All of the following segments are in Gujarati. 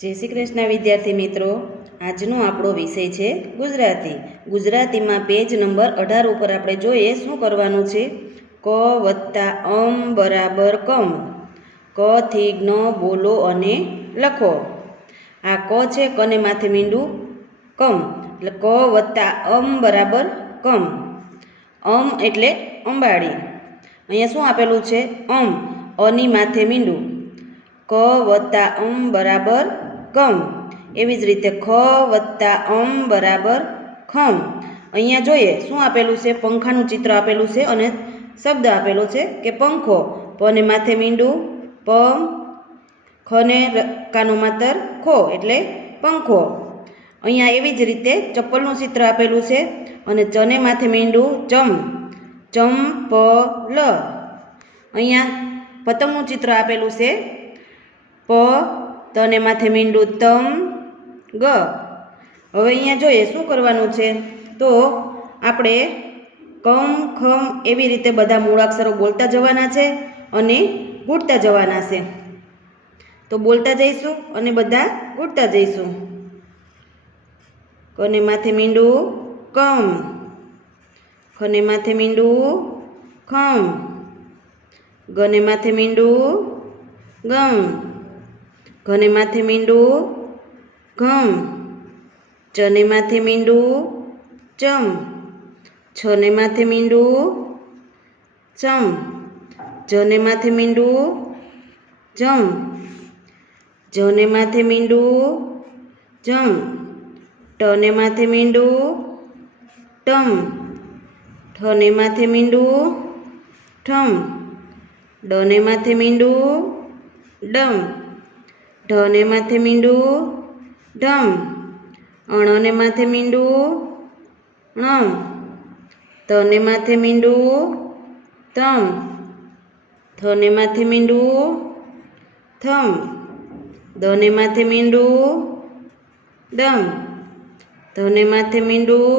जय श्री कृष्ण विद्यार्थी मित्रों, આજનો આપણો વિષય છે ગુજરાતી। ગુજરાતીમાં પેજ નંબર 18 ઉપર આપણે જોઈએ શું કરવાનું છે। ક વત્તા અમ બરાબર કમ। ક થી જ્ઞ બોલો અને લખો। આ ક છે, કને માથે મીંડું કમ, એટલે ક વત્તા અમ બરાબર કમ। અમ એટલે અંબાડી। અહીંયા શું આપેલું છે? અમ, અની માથે મીંડું। ક વત્તા અમ બરાબર કમ। એવી જ રીતે ખ વત્તા અમ બરાબર ખમ। અહીંયા જોઈએ શું આપેલું છે? પંખાનું ચિત્ર આપેલું છે અને શબ્દ આપેલો છે કે પંખો। પને માથે મીંડું પ, ખને કાનો માતર ખો એટલે પંખો। અહીંયા એવી જ રીતે ચપ્પલનું ચિત્ર આપેલું છે અને ચને માથે મીંડું ચમ, ચંપલ। અહીંયા પતંગનું ચિત્ર આપેલું છે પ, તને માથે મીંડું તમ, ગ। હવે અહીંયા જોઈએ શું કરવાનું છે, તો આપણે કમ ખમ એવી રીતે બધા મૂળાક્ષરો બોલતા જવાના છે અને ગુંટતા જવાના છે। તો બોલતા જઈશું અને બધા ગુંટતા જઈશું। કને માથે મીંડું કમ, ખને માથે મીંડું ખમ, ગને માથે મીંડું ગમ, ઘને માથે મીંડું ઘમ, ચને માથે મીંડું ચમ, છને માથે મીંડું ચમ, જને માથે મીંડું જમ, જને માથે મીંડું જમ, ટને માથે મીંડું ટમ, ઠને માથે મીંડું ઠમ, ડને માથે મીંડું ડમ, ઢને માથે મીંડું ઢમ, અણને માથે મીંડું ણમ, તને માથે મીંડું તમ, થને માથે મીંડું થમ, દને માથે મીંડું દમ, ધને માથે મીંડું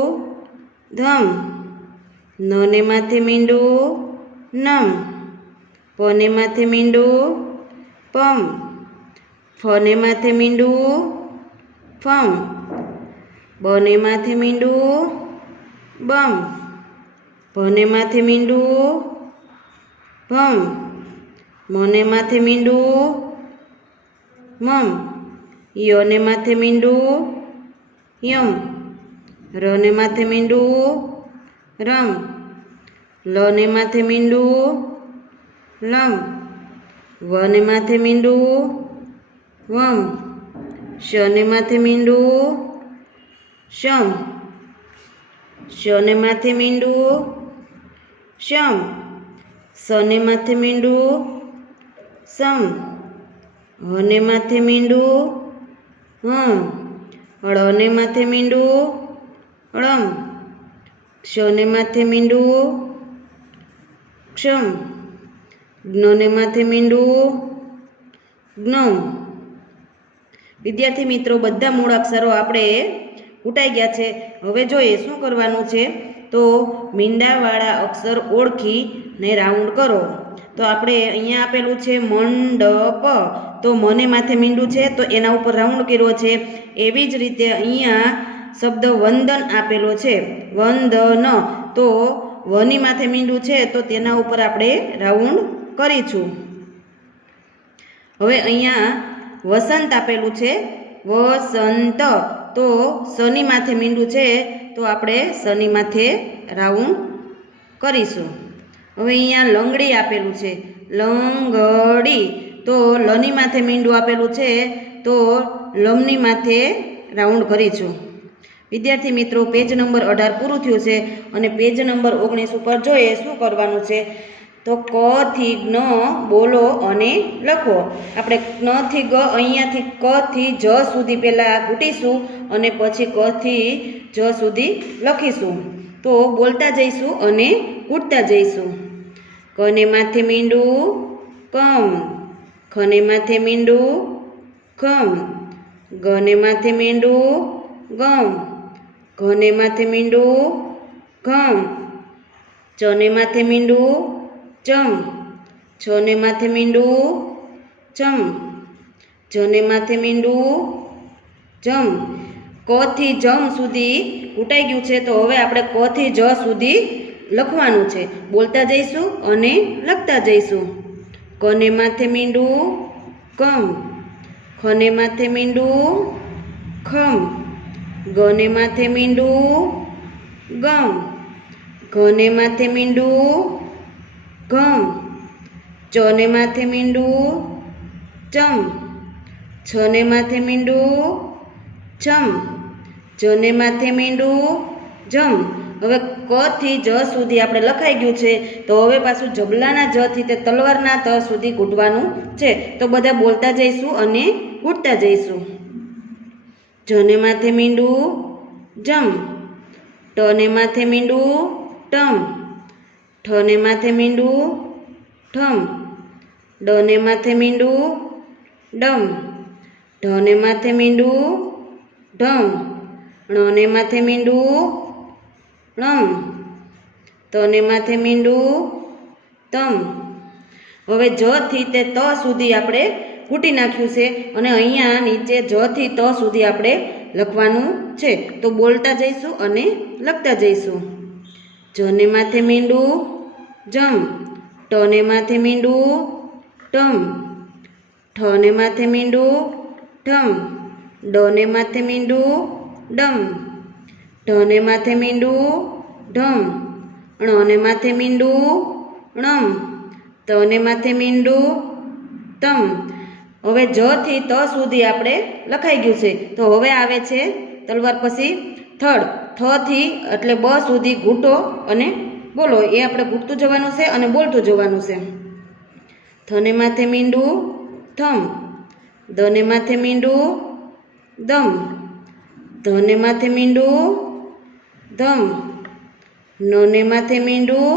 ધમ, નને માથે મીંડું નમ, પને માથે મીંડું પમ, ફને માથે મીંડું ફમ, બને માથે મીંડું બમ, ભને માથે મીંડું ભમ, મને માથે મીંડું મમ, યને માથે મીંડું યમ, રને માથે મીંડું રમ, લને માથે મીંડું લમ, વને માથે મીંડું વમ, શને માથે મીંડું શમ, શને માથે મીંડું શમ, સને માથે મીંડું સમ, હને માથે મીંડું હમ, ળને માથે મીંડું ળમ, ક્ષને માથે મીંડું ક્ષમ, જ્ઞને માથે મીંડું જ્ઞમ। વિદ્યાર્થી મિત્રો, બધા મૂળાક્ષરો આપણે ઉટાઈ ગયા છે। હવે જોઈએ શું કરવાનું છે, તો મીંડાવાળા અક્ષર ઓળખીને રાઉન્ડ કરો। તો આપણે અહીંયા આપેલું છે મંડપ, તો મને માથે મીંડું છે તો એના ઉપર રાઉન્ડ કર્યો છે। એવી જ રીતે અહીંયા શબ્દ વંદન આપેલો છે, વંદન, તો વની માથે મીંડું છે તો તેના ઉપર આપણે રાઉન્ડ કરીશું। હવે અહીંયા વસંત આપેલું છે વસંત, તો શની માથે મીંડું છે તો આપણે શની માથે રાઉન્ડ કરીશું। હવે અહીંયા લંગડી આપેલું છે લંગડી, તો લની માથે મીંડું આપેલું છે તો લમની માથે રાઉન્ડ કરીશું। વિદ્યાર્થી મિત્રો, પેજ નંબર 18 પૂરું થયું છે અને પેજ નંબર 19 ઉપર જોઈએ શું કરવાનું છે, તો ક થી જ્ઞ બોલો અને લખો। આપણે જ્ઞ થી ગ, અહીંયાથી ક થી જ સુધી પહેલાં ઘૂંટીશું અને પછી ક થી જ સુધી લખીશું। તો બોલતા જઈશું અને ઘૂંટતા જઈશું। કને માથે મીંડું કમ, ખને માથે મીંડું ખમ, ગને માથે મીંડું ગમ, ઘને માથે મીંડું ઘમ, ચને માથે મીંડું ચમ, છને માથે મીંડું ચમ, જને માથે મીંડું જમ. ક થી જમ સુધી ઘૂંટાઈ ગયું છે, તો હવે આપણે ક થી જ સુધી લખવાનું છે. બોલતા જઈશું અને લખતા જઈશું. કને માથે મીંડું કમ. ખને માથે મીંડું ખમ. ગને માથે મીંડું ગમ. ઘને માથે મીંડું ઘમ. ચને માથે મીંડું ચમ. છને માથે મીંડું છમ. જને માથે મીંડું જમ. હવે ક થી જ સુધી આપણે લખાઈ ગયું છે, તો હવે પાછું જબલાના જ થી તે તલવારના ત સુધી ઘૂંટવાનું છે. તો બધા બોલતા જઈશું અને ઘૂંટતા જઈશું. જને માથે મીંડું જમ. ટને માથે મીંડું ટમ. ઠને માથે મીંડું ઠમ. ડને માથે મીંડું ડમ. ઢને માથે મીંડું ઢમ. ણને માથે મીંડું ણમ. તને માથે મીંડું તમ. હવે જ થી તે ત સુધી આપણે ઘૂંટી નાખ્યું છે, અને અહીંયા નીચે જ થી ત સુધી આપણે લખવાનું છે. તો બોલતા જઈશું અને લખતા જઈશું. જને માથે મીંડું જમ. ટને માથે મીંડું ટમ. ઠને માથે મીંડું ઠમ. ડને માથે મીંડું ડમ. ઢને માથે મીંડું ઢમ. ણને માથે મીંડું ણમ. તને માથે મીંડું તમ. હવે જ થી ત સુધી આપણે લખાઈ ગયું છે. તો હવે આવે છે તલવાર પછી થડ. થ થી એટલે બ સુધી ઘૂંટો અને બોલો. એ આપણે ઘૂંટતું જવાનું છે અને બોલતું જવાનું છે. થને માથે મીંડું થમ. દને માથે મીંડું દમ. ધને માથે મીંડું ધમ. નને માથે મીંડું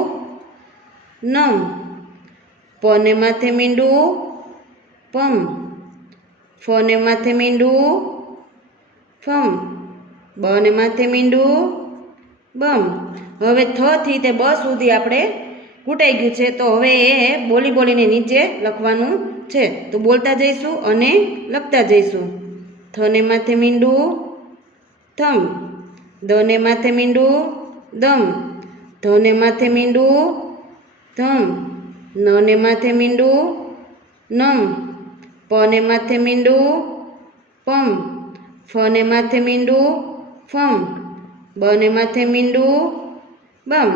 નમ. પને માથે મીંડું પમ. ફને માથે મીંડું ફમ. બને માથે મીંડું બમ. હવે થ થી તે બ સુધી આપણે ઘૂંટાઈ ગયું છે, તો હવે એ બોલી બોલીને નીચે લખવાનું છે. તો બોલતા જઈશું અને લખતા જઈશું. થને માથે મીંડું થમ. દને માથે મીંડું દમ. ધને માથે મીંડું ધમ. નને માથે મીંડું નમ. પને માથે મીંડું પમ. ફને માથે મીંડું ફમ. બને માથે મીંડું બમ.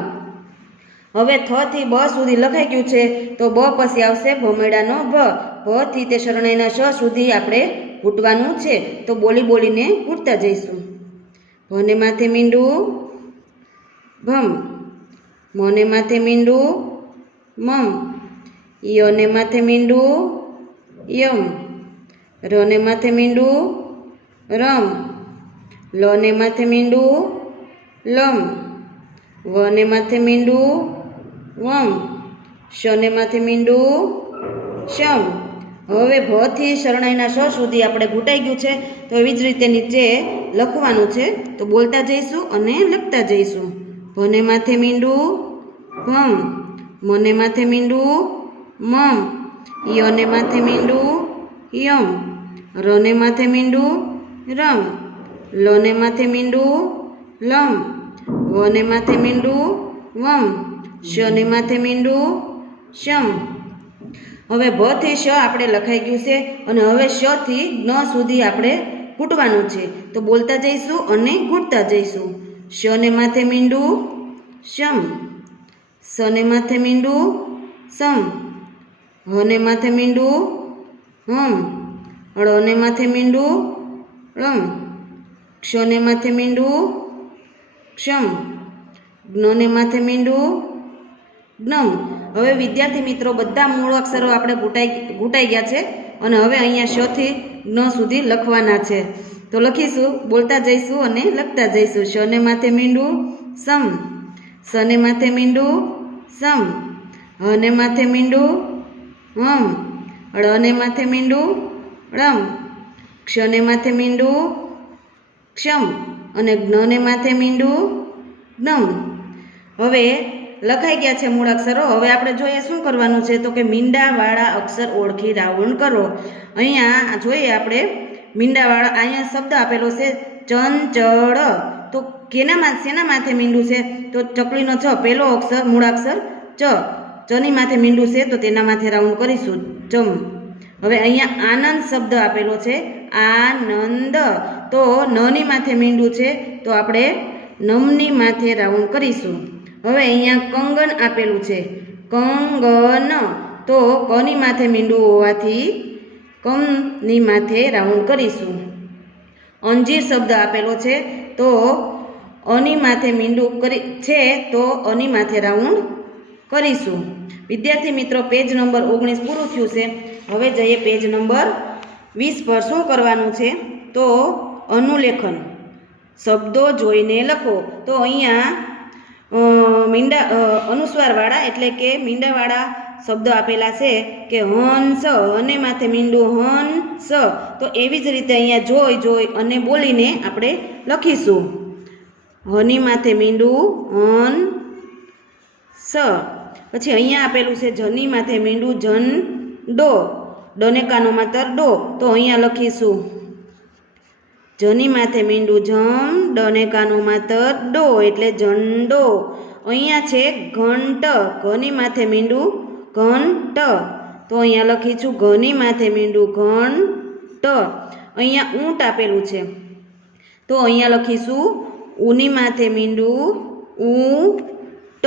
હવે થ થી બ સુધી લખાઈ ગયું છે, તો બ પછી આવશે ભમેડાનો ભ. ભ થી તે શરણાઈના શ સુધી આપણે ઘૂંટવાનું છે. તો બોલી બોલીને ઘૂંટતા જઈશું. ભને માથે મીંડું ભમ. મને માથે મીંડું મમ. યને માથે મીંડું યમ. રને માથે મીંડું રમ. લને માથે મીંડું લમ. વને માથે મીંડું વમ. શને માથે મીંડું શમ. હવે ભ થી શરણાઈના શ સુધી આપણે ઘૂંટાઈ ગયું છે, તો એવી જ રીતે નીચે લખવાનું છે. તો બોલતા જઈશું અને લખતા જઈશું. ભને માથે મીંડું ભમ. મને માથે મીંડું મમ. યને માથે મીંડું યમ. રને માથે મીંડું રમ. લને માથે મીંડું લમ. વને માથે મીંડું વમ. શને માથે મીંડું શમ. હવે ભ થી શ આપણે લખાઈ ગયું છે, અને હવે શ થી ન સુધી આપણે ઘૂંટવાનું છે. તો બોલતા જઈશું અને ઘૂંટતા જઈશું. શને માથે મીંડું શમ. સને માથે મીંડું સમ. હને માથે મીંડું હમ. ળને માથે મીંડું ળમ. ક્ષને માથે મીંડું ક્ષમ. જ્ઞને માથે મીંડું જ્ઞમ. હવે વિદ્યાર્થી મિત્રો બધા મૂળ અક્ષરો આપણે ઘૂંટાઈ ગયા છે, અને હવે અહીંયા શ થી જ્ઞ સુધી લખવાના છે. તો લખીશું, બોલતા જઈશું અને લખતા જઈશું. શને માથે મીંડું સમ. સને માથે મીંડું સમ. હને માથે મીંડું હમ. ળને માથે મીંડું ળમ. ક્ષને માથે મીંડું ક્ષમ. અને જ્ઞને માથે મીંડું જ્ઞમ. હવે લખાઈ ગયા છે મૂળાક્ષરો। હવે આપણે જોઈએ શું કરવાનું છે, તો કે મીંડાવાળા અક્ષર ઓળખી રાઉન્ડ કરો। અહીંયા જોઈએ આપણે મીંડાવાળા, અહીંયા શબ્દ આપેલો છે ચંચળ, તો શેના માથે મીંડું છે, તો ચકલીનો છ, પહેલો અક્ષર મૂળાક્ષર ચની માથે મીંડું છે, તો તેના માથે રાઉન્ડ કરીશું ચમ। હવે અહીંયા આનંદ શબ્દ આપેલો છે આનંદ, તો નની માથે મીંડું છે, તો આપણે નમની માથે રાઉન્ડ કરીશું। હવે અહીંયા કંગન આપેલું છે કંગન, તો કની માથે મીંડું હોવાથી કમની માથે રાઉન્ડ કરીશું। અંજીર શબ્દ આપેલો છે, તો અની માથે મીંડું છે, તો અની માથે રાઉન્ડ કરીશું। વિદ્યાર્થી મિત્રો, પેજ નંબર 19 પૂરું થયું છે। હવે જઈએ પેજ નંબર 20 પર। શું કરવાનું છે, તો અનુલેખન, શબ્દો જોઈને લખો। તો અહીંયા અનુસ્વારવાળા એટલે કે મીંડાવાળા શબ્દો આપેલા છે કે હંસ, અને માથે મીંડું હંસ, તો એવી જ રીતે અહીંયા જોઈ અને બોલીને આપણે લખીશું। હની માથે મીંડું હન સ, પછી અહીંયા આપેલું છે જની માથે મીંડું જન ડો, ડને કાનો માતર ડો, તો અહીંયા લખીશું જની માથે મીંડું જમ, ડને કાનો માતર ડો એટલે ઝંડો। અહીંયા છે ઘંટ, ઘની માથે મીંડું ઘંટ, તો અહીંયા લખીશું ઘની માથે મીંડું ઘંટ। અહીંયા ઊંટ આપેલું છે, તો અહીંયા લખીશું ઊની માથે મીંડું ઊંટ।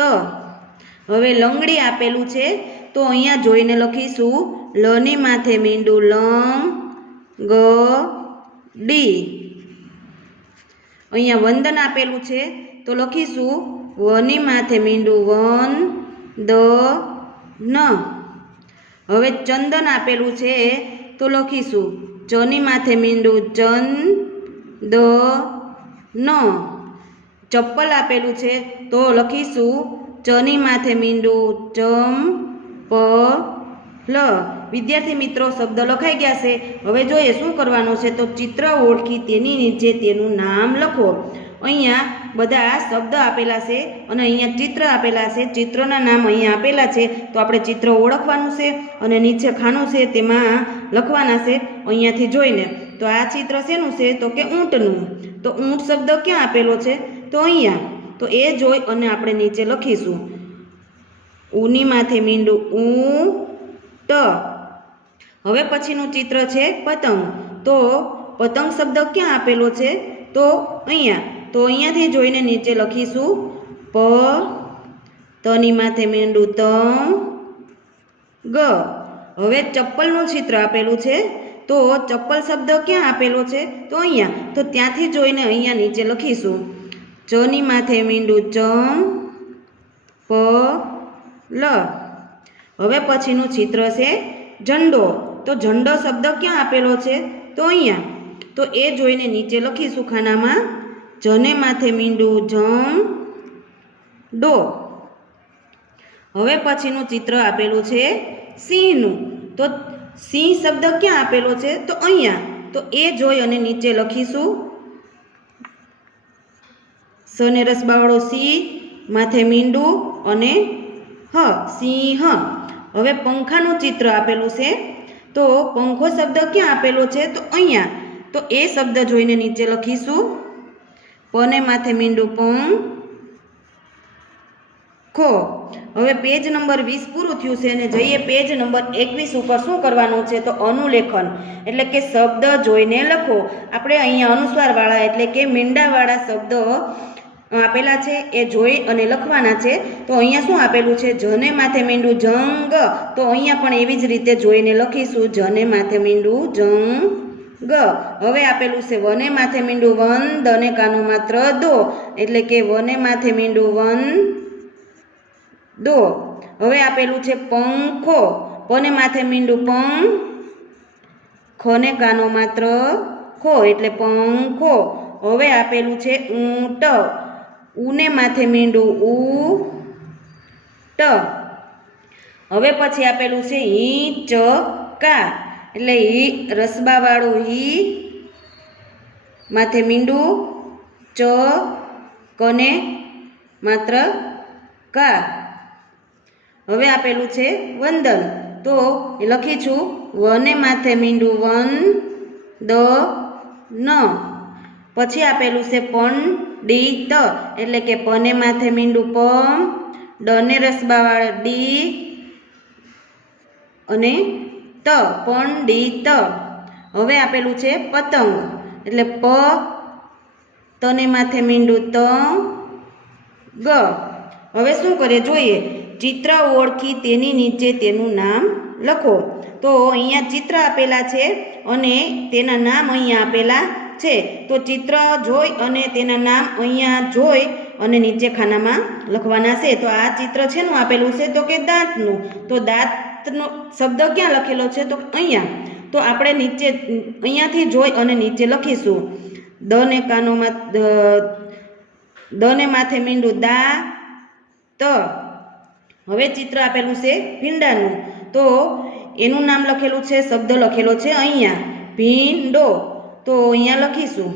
હવે લંગડી આપેલું છે, તો અહીંયા જોઈને લખીશું લની માથે મીંડું લંગ ગ ડી। અહીંયા વંદન આપેલું છે, તો લખીશું વની માથે મીંડું વન દ ન। હવે ચંદન આપેલું છે, તો લખીશું ચની માથે મીંડું ચન દ ન। ચપ્પલ આપેલું છે, તો લખીશું ચની માથે મીંડું ચમ પ લ। વિદ્યાર્થી મિત્રો, શબ્દ લખાઈ ગયા છે। હવે જોઈએ શું કરવાનું છે, તો ચિત્ર ઓળખી તેની નીચે તેનું નામ લખો। અહીંયા બધા શબ્દ આપેલા છે અને અહીંયા ચિત્ર આપેલા છે, ચિત્રના નામ અહીંયા આપેલા છે, તો આપણે ચિત્ર ઓળખવાનું છે અને નીચે ખાનું છે તેમાં લખવાના છે અહીંયાથી જોઈને। તો આ ચિત્ર શેનું છે, તો કે ઊંટનું, તો ઊંટ શબ્દ ક્યાં આપેલો છે, તો અહીંયા, તો એ જોઈ અને આપણે નીચે લખીશું ઊની માથે મીંડું ઊંટ। હવે પછીનું ચિત્ર છે પતંગ, તો પતંગ શબ્દ ક્યાં આપેલો છે, તો અહીંયા, તો અહીંયાથી જોઈને નીચે લખીશું પ, તની માથે મીંડું તંગ ગ। હવે ચપ્પલનું ચિત્ર આપેલું છે, તો ચપ્પલ શબ્દ ક્યાં આપેલો છે, તો અહીંયા, તો ત્યાંથી જોઈને અહીંયા નીચે લખીશું ચની માથે મીંડું ચમ પ લ। હવે પછીનું ચિત્ર છે ઝંડો, તો ઝંડો શબ્દ ક્યાં આપેલો છે, તો અહીંયા, તો એ જોઈને નીચે લખીશું ખાનામાં જને માથે મીંડું જમ ડો। હવે પછીનું ચિત્ર આપેલું છે સિંહનું, તો સિંહ શબ્દ ક્યાં આપેલો છે, તો અહીંયા, તો એ જોઈ અને નીચે લખીશું સને રસબાવાળો સી, માથે મીંડું અને હ સિંહ। હવે પંખાનું ચિત્ર આપેલું છે, તો પંખો શબ્દ ક્યાં આપેલો છે, તો અહીંયા, તો એ શબ્દ જોઈને નીચે લખીશું પને માથે મીંડું પંખો। હવે પેજ નંબર 20 પૂરું થયું છે અને જઈએ પેજ નંબર 21 ઉપર। શું કરવાનું છે, તો અનુલેખન એટલે કે શબ્દ જોઈને લખો। આપણે અહીંયા અનુસ્વારવાળા એટલે કે મીંડાવાળા શબ્દો આપેલા છે એ જોઈ અને લખવાના છે। તો અહીંયા શું આપેલું છે, જને માથે મીંડું જંગ, તો અહીંયા પણ એવી જ રીતે જોઈને લખીશું જને માથે મીંડું જંગ ગ। હવે આપેલું છે વને માથે મીંડું વન, દને કાનો માત્ર દો, એટલે કે વને માથે મીંડું વન દો। હવે આપેલું છે પંખો, પને માથે મીંડું પંખ, ખને કાનો માત્ર ખો એટલે પંખો। હવે આપેલું છે ઊંટ, ઉને માથે મીંડું ઊંટ। હવે પછી આપેલું છે હિંચકા, એટલે રસબાવાળું હી, માથે મીંડું ચ, કને માત્ર કા। હવે આપેલું છે વંદન, તો એ લખીશું વને માથે મીંડું વન દ ન. પછી આપેલું છે પંડિત, એટલે કે પને માથે મીંડું પ, ડને રસબાવાળા ડી અને ત, પંડિત. હવે આપેલું છે પતંગ, એટલે પ તને માથે મીંડું ત ગ. હવે શું કરે જોઈએ, ચિત્ર ઓળખી તેની નીચે તેનું નામ લખો. તો અહીંયા ચિત્ર આપેલા છે અને તેના નામ અહીંયા આપેલા છે. તો ચિત્ર જોઈ અને તેના નામ અહીંયા જોઈ અને નીચે ખાનામાં લખવાના છે. તો આ ચિત્ર શેનું આપેલું છે, તો કે દાંતનું. તો દાંતનો શબ્દ ક્યાં લખેલો છે, તો અહીંયા. તો આપણે નીચે અહીંયાથી જોઈ અને નીચે લખીશું દને કાનોમાં દને માથે મીંડું દા ત. હવે ચિત્ર આપેલું છે ભીંડાનું, તો એનું નામ લખેલું છે, શબ્દ લખેલો છે અહીંયા ભીંડો. તો અહીંયા લખીશું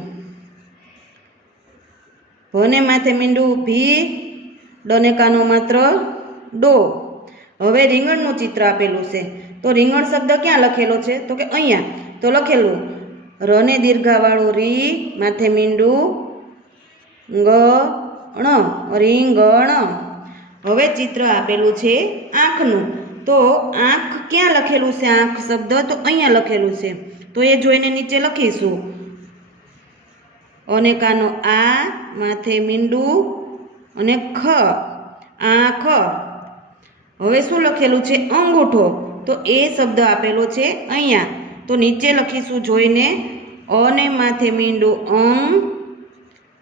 ભને માથે મીંડું ભી, ડને કાનો માત્ર ડો. હવે રીંગણનું ચિત્ર આપેલું છે, તો રીંગણ શબ્દ ક્યાં લખેલો છે, તો કે અહીંયા. તો લખેલું રને દીર્ઘાવાળું રી, માથે મીંડું ગણ, રીંગણ. હવે ચિત્ર આપેલું છે આંખનું, તો આંખ ક્યાં લખેલું છે, આંખ શબ્દ તો અહીંયા લખેલું છે. તો એ જોઈને નીચે લખીશું અને કાનો આ, માથે મીંડું અને ખ, આંખ. હવે શું લખેલું છે, અંગૂઠો. તો એ શબ્દ આપેલો છે અહીંયા. તો નીચે લખીશું જોઈને અને માથે મીંડું અંગ,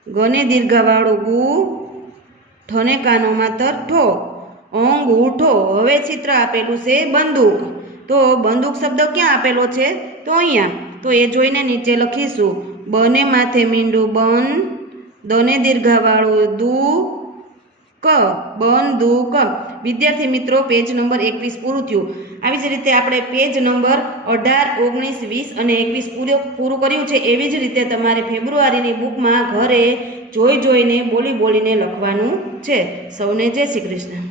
ગને દીર્ઘાવાળું ગુ, ઠને કાનો માતર ઠો, અંગૂઠો. હવે ચિત્ર આપેલું છે બંદૂક, તો બંદૂક શબ્દ ક્યાં આપેલો છે, તો અહીંયા. તો એ જોઈને નીચે લખીશું બને માથે મીંડું બન, દને દીર્ઘાવાળું દુ ક, બંદૂક. વિદ્યાર્થી મિત્રો, પેજ નંબર 21 પૂરું થયું. આવી જ રીતે આપણે પેજ નંબર 18, 19, 20 અને 21 પૂરું કર્યું છે. એવી જ રીતે તમારે ફેબ્રુઆરીની બુકમાં ઘરે જોઈને બોલીને લખવાનું છે. સૌને જય શ્રી કૃષ્ણ.